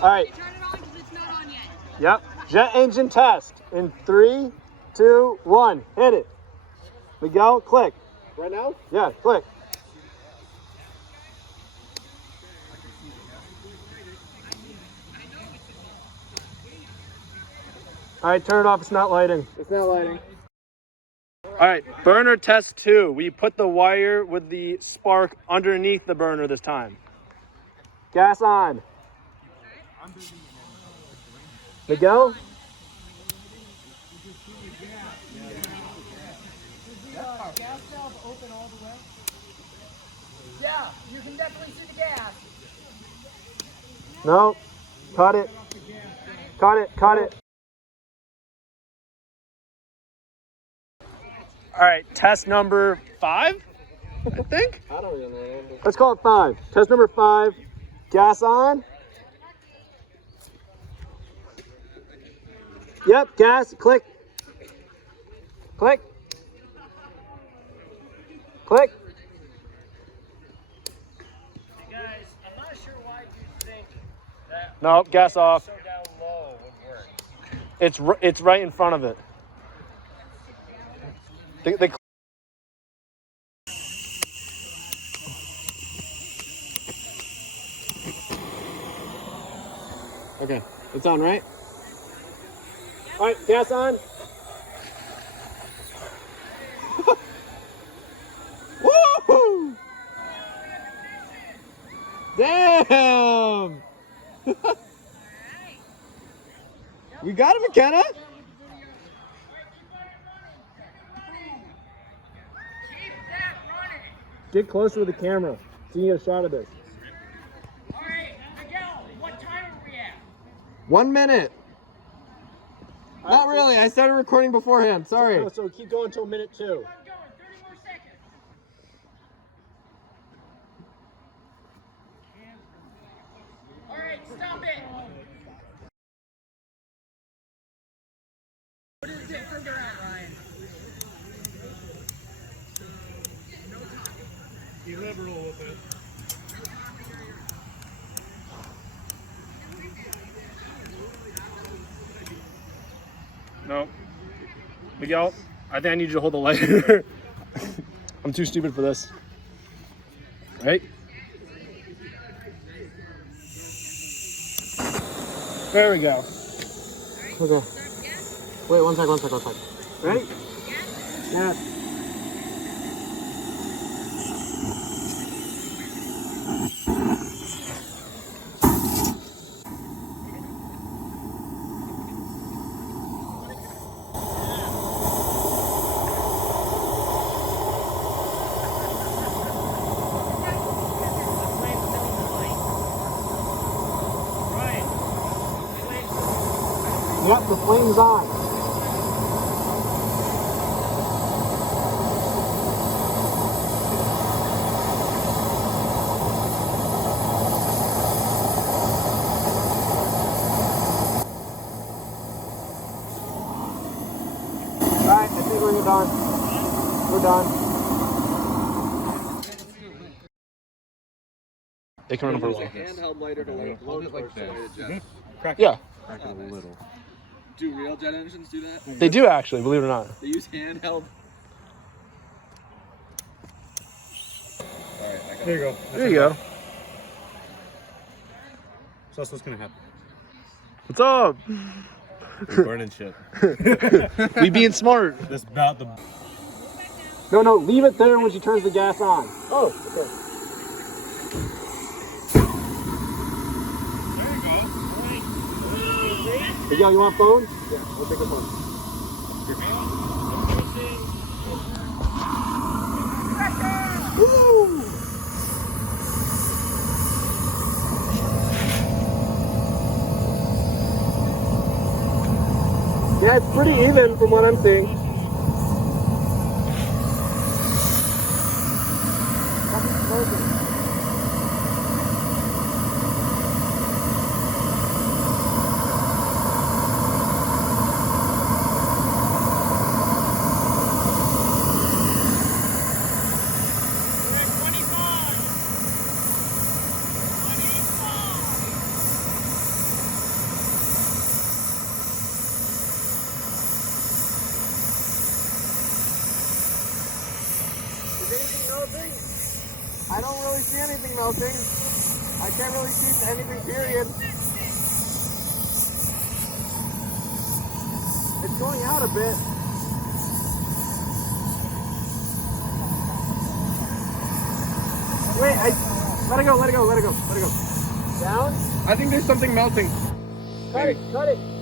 All right. Turn it on because it's not on yet. Yep. Jet engine test. In 3, 2, 1. Hit it. Miguel, click. Right now? Yeah, click. All right, turn it off. It's not lighting. It's not lighting. All right, burner test 2. We put the wire with the spark underneath the burner this time. Gas on. Miguel? Gas valve open all the way? Yeah, you can definitely see the gas. No. Cut it. Cut it. Cut it. All right, test number 5, I think. I don't even know. Let's call it 5. Test number 5. Gas on. Yep, gas. Click. Click. Click. Hey guys, I'm not sure why you think that No, gas off. so down low would work. It's right in front of it. They Okay, it's on, right? All right, gas on. Woo! Damn! We got it, McKenna. Get closer to the camera so you can get a shot of this. All right, Miguel, what time are we at? 1 minute. Not really. I started recording beforehand. Sorry. No, so keep going until minute 2. I'm going, 30 more seconds. All right, stop it. What is it further at, Ryan? Deliver a little bit. No. Miguel, I think I need you to hold the lighter. I'm too stupid for this. Right? There we go. Okay. Wait, one sec. Ready? Yeah. Yep, the flame's on. Alright, I think we're done. We're done. They come in for a while. Handheld lighter to light. Hold it like this. Yeah, Crack it a little. Do real jet engines do that? they do actually, believe it or not. They use handheld. Alright, I got There you go. There you go. So that's what's gonna happen. What's up? We're burning shit. We being smart. That's about the. No, leave it there when she turns the gas on. Oh, okay. Miguel, you want a phone? Yeah, we'll take a phone. Woo! Yeah, it's pretty even from what I'm seeing. melting? I don't really see anything melting. I can't really see anything, period. It's going out a bit. Wait, let it go. Down? I think there's something melting. Cut it.